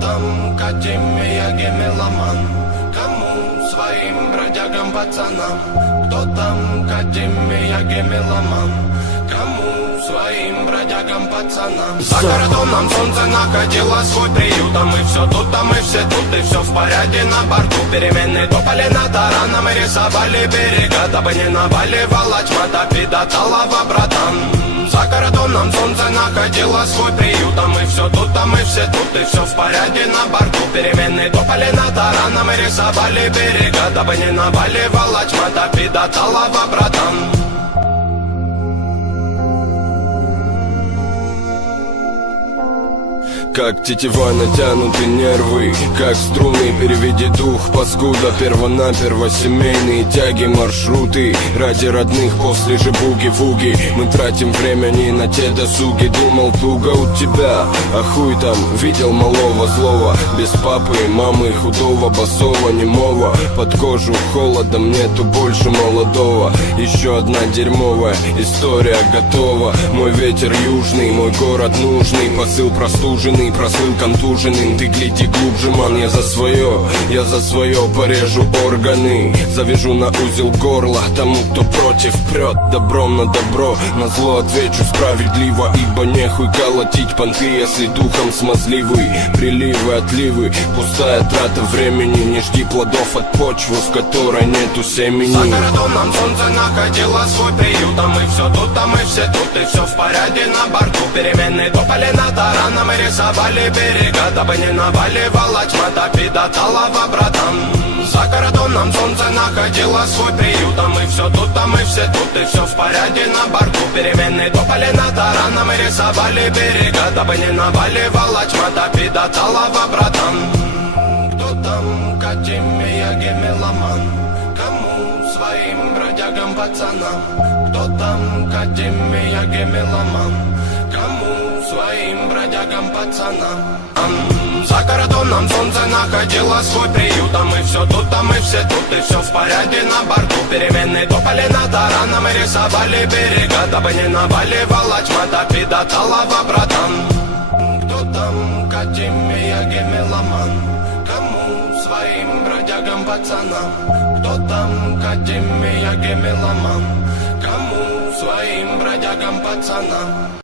там Катя, Мияги, меломан? Кому своим бродягам, пацанам? Кто там Катя, Мияги, меломан? Кому своим бродягам, пацанам? За кордоном солнце находило свой приют, а мы все тут, а мы все тут, и все в порядке на борту. Перемены топали над тараном и рисовали берега, дабы не наваливала тьма, топи до талого, братан. За кордоном солнце находило свой приют, а мы все тут, а мы все тут, и все в порядке на борту. Перемены топали над тараном и рисовали берега, дабы не наваливала тьма, топи до талого, братан. Как тетива натянуты нервы, как струны, переведи дух, паскуда. Первонаперво семейные тяги, маршруты ради родных после же буги-вуги. Мы тратим время не на те досуги. Думал, туго у тебя, а хуй там, видел малого злого. Без папы и мамы, худого, босого, немого. Под кожу холодом нету больше молодого. Еще одна дерьмовая история готова. Мой ветер южный, мой город нужный. Посыл простуженный, прослыл контуженным. Ты гляди глубже, ман, я за свое порежу органы. Завяжу на узел горла тому, кто против прет. Добром на добро, на зло отвечу справедливо. Ибо нехуй колотить понты, если духом смазливый. Приливы, отливы, пустая трата времени. Не жди плодов от почвы, в которой нету семени. За кордоном солнце находило свой приют, а мы все тут, а мы все тут, и все в порядке на борту. Перемены топали над тараном и рисовали берега, дабы не наваливала тьма, топи до талого, братан. За кордоном солнце находило свой приют, а мы все тут, а мы все тут, и все в порядке на борту. Перемены топали над тараном и рисовали берега, дабы не наваливала тьма, топи до талого, братан. Кто там Катя, Мияги, меломан? Кому своим бродягам, пацанам? Кто там Катя, Мияги, меломан? Кому своим бродягам, пацанам? За кордоном солнце находило свой приют, а мы все тут, а мы все тут, и все в порядке на борту. Перемены топали над тараном и рисовали берега, дабы не наваливала тьма, топи до талого, братан. Кто там Катя, Мияги, меломан? Кому своим бродягам, пацанам? Кто там Катя, Мияги, меломан? Кому своим бродягам, пацанам?